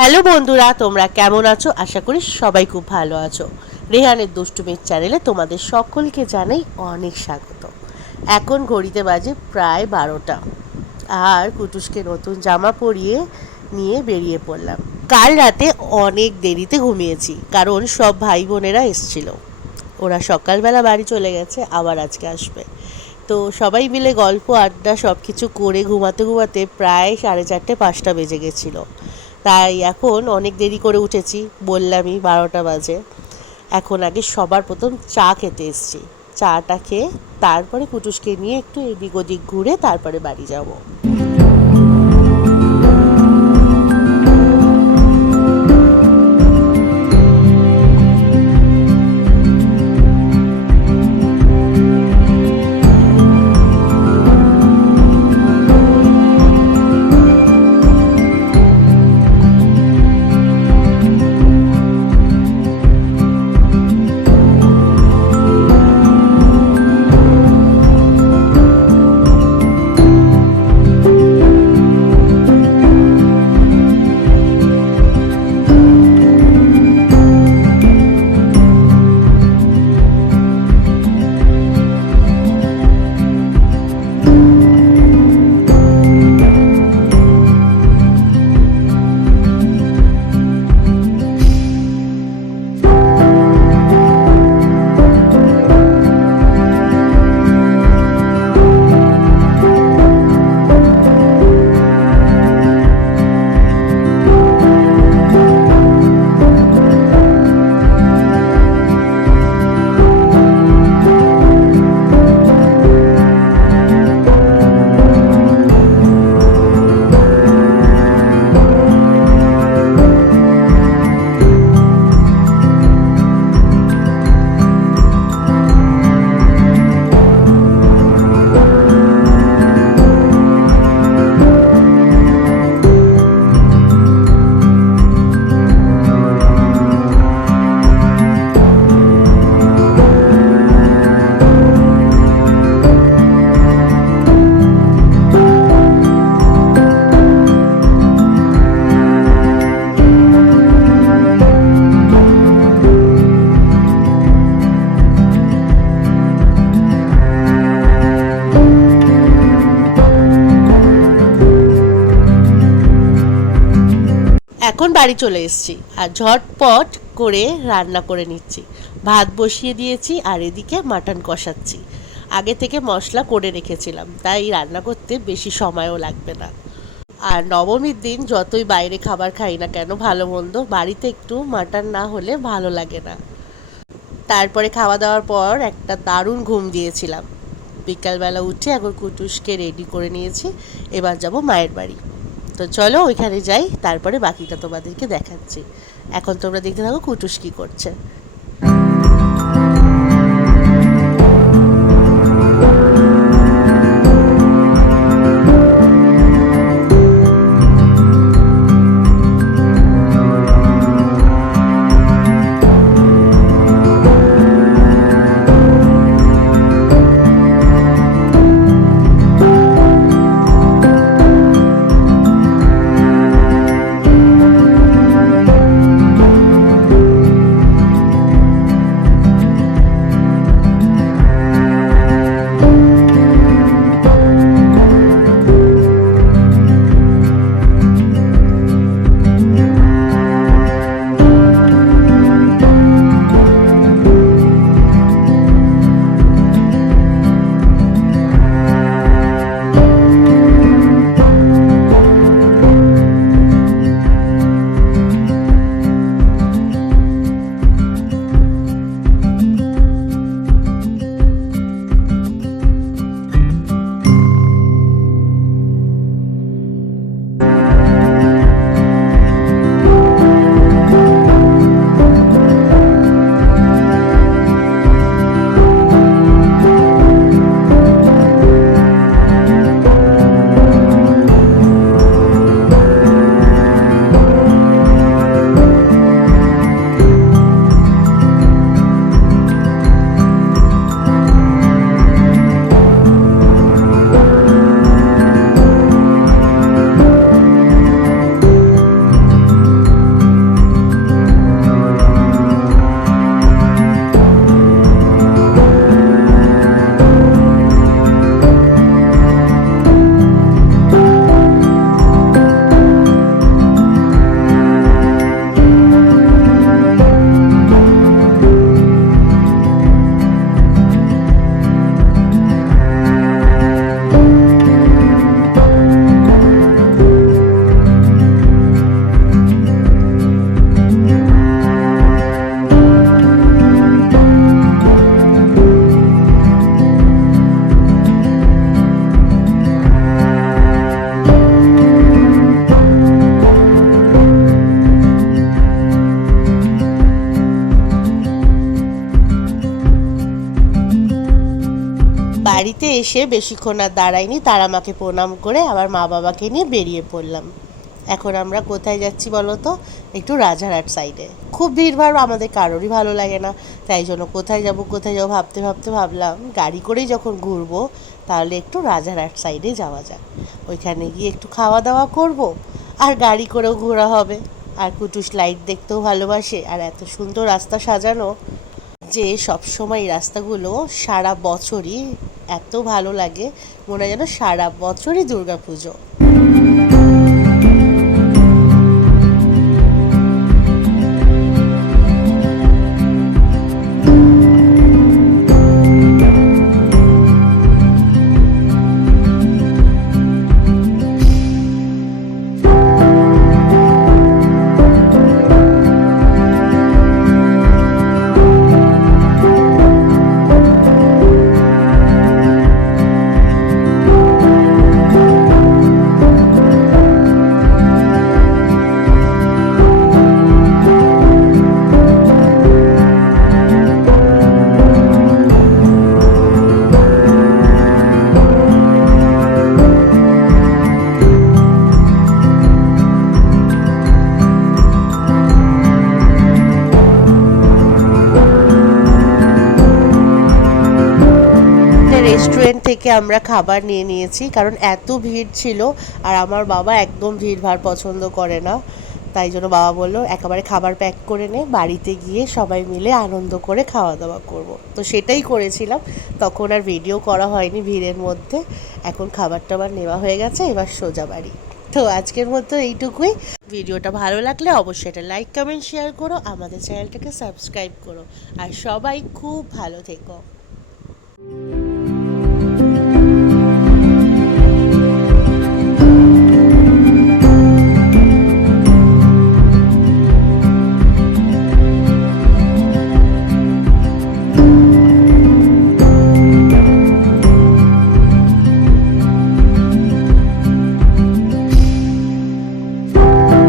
Hello বন্ধুরা, তোমরা কেমন আছো? আশা করি সবাই খুব ভালো আছো। রেহানের দুষ্টুমির চ্যানেলে তোমাদের সকলকে জানাই অনেক স্বাগত। এখন ঘড়িতে বাজে প্রায় 12টা, আর কুটুসকে নতুন জামা পরিয়ে নিয়ে বেরিয়ে পড়লাম। কাল রাতে অনেক দেরিতে ঘুমিয়েছি, কারণ সব ভাই বোনেরা এসছিল। ওরা সকালবেলা বাড়ি চলে গেছে, আবার আজকে আসবে। তো সবাই মিলে গল্প আড্ডা সব কিছু করে ঘুমাতে ঘুমাতে প্রায় 4:30-5টা বেজে গেছিলো। তাই এখন অনেক দেরি করে উঠেছি, বললামই 12টা বাজে। এখন আগে সবার প্রথম চা খেতে এসেছি। চাটা খেয়ে তারপরে কুটুসকে নিয়ে একটু এদিক ওদিক ঘুরে তারপরে বাড়ি যাব। এখন বাড়ি চলে এসেছি আর ঝটপট করে রান্না করে নিচ্ছি। ভাত বসিয়ে দিয়েছি আর এদিকে মাটন কষাচ্ছি। আগে থেকে মশলা করে রেখেছিলাম, তাই রান্না করতে বেশি সময়ও লাগবে না। আর নবমীর দিন যতই বাইরে খাবার খাই না কেন, ভালো মন্দ, বাড়িতে একটু মাটন না হলে ভালো লাগে না। তারপরে খাওয়া দাওয়ার পর একটা দারুণ ঘুম দিয়েছিলাম। বিকালবেলা উঠে এখন কুটুসকে রেডি করে নিয়েছি, এবার যাব মায়ের বাড়ি। তো চলো ওইখানে যাই, তারপরে বাকিটা তোমাদেরকে দেখাচ্ছি। এখন তোমরা দেখতে থাকো কুটুস কী করছে। বাড়িতে এসে বেশিক্ষণ আর দাঁড়াইনি, তারা আমাকে প্রণাম করে আবার মা বাবাকে নিয়ে বেরিয়ে পড়লাম। এখন আমরা কোথায় যাচ্ছি বলো তো? একটু রাজারহাট সাইডে। খুব ভিড়ভাড় আমাদের কারোরই ভালো লাগে না, তাই জন্য কোথায় যাব ভাবতে ভাবতে ভাবলাম গাড়ি করেই যখন ঘুরবো তাহলে একটু রাজারহাট সাইডে যাওয়া যাক। ওইখানে গিয়ে একটু খাওয়া দাওয়া করব, আর গাড়ি করেও ঘোরা হবে। আর কুটুস লাইট দেখতেও ভালোবাসে, আর এত সুন্দর রাস্তা সাজানো যে সবসময় এই রাস্তাগুলো সারা বছরই এত ভালো লাগে, মনে হয় যেন সারা বছরই দুর্গাপুজো। রেস্টুরেন্ট থেকে আমরা খাবার নিয়ে নিয়েছি, কারণ এত ভিড় ছিল আর আমার বাবা একদম ভিড়ভাড় পছন্দ করে না। তাই জন্য বাবা বললো একেবারে খাবার প্যাক করে নে, বাড়িতে গিয়ে সবাই মিলে আনন্দ করে খাওয়া দাওয়া করব। তো সেটাই করেছিলাম, তখন আর ভিডিও করা হয়নি ভিড়ের মধ্যে। এখন খাবার টাবার নেওয়া হয়ে গেছে, এবার সোজা বাড়ি। তো আজকের মতো এইটুকুই। ভিডিওটা ভালো লাগলে অবশ্যই এটা লাইক কমেন্ট শেয়ার করো, আমাদের চ্যানেলটাকে সাবস্ক্রাইব করো, আর সবাই খুব ভালো থেকো।